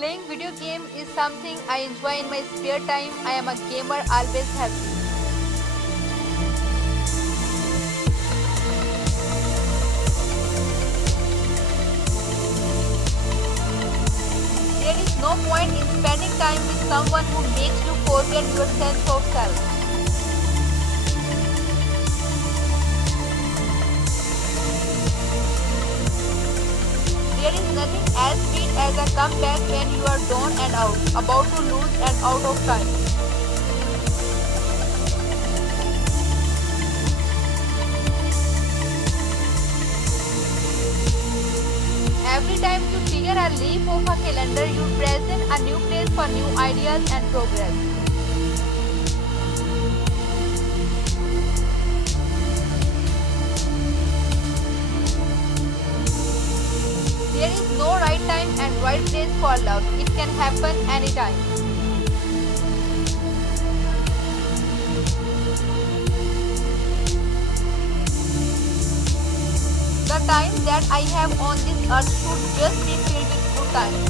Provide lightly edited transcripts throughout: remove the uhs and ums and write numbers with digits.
Playing video game is something I enjoy in my spare time. I am a gamer, always happy. There is no point in spending time with someone who makes you forget your sense of self. There is nothing as sweet as a comeback when you are down and out, about to lose and out of time. Every time you trigger a leaf of a calendar, you present a new place for new ideas and progress. There is no right time and right place for love. It can happen anytime. The time that I have on this earth should just be filled with good times.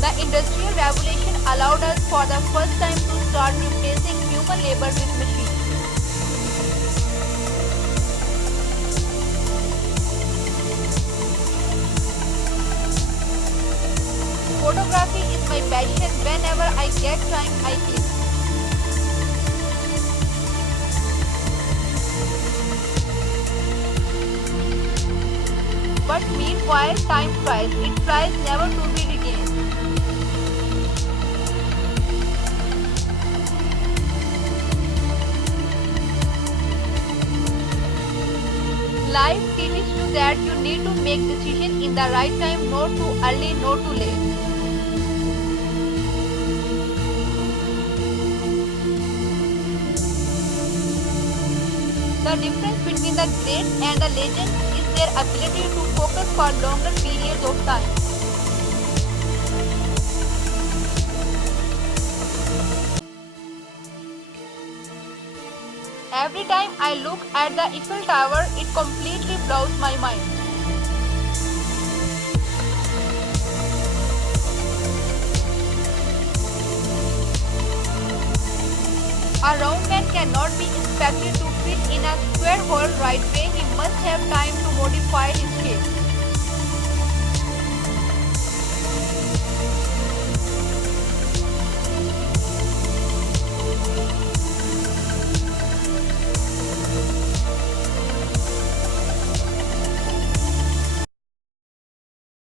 The Industrial Revolution allowed us for the first time to start replacing human labor with machines. Photography is my passion. Whenever I get time, I click. But meanwhile, time flies. It flies never to be regained. Life teaches you that you need to make decisions in the right time, not too early, not too late. The difference between the greats and the legends is their ability to focus for longer periods of time. Every time I look at the Eiffel Tower, it completely blows my mind. A round man cannot be expected to fit in a square hole right way. He must have time to modify his shape.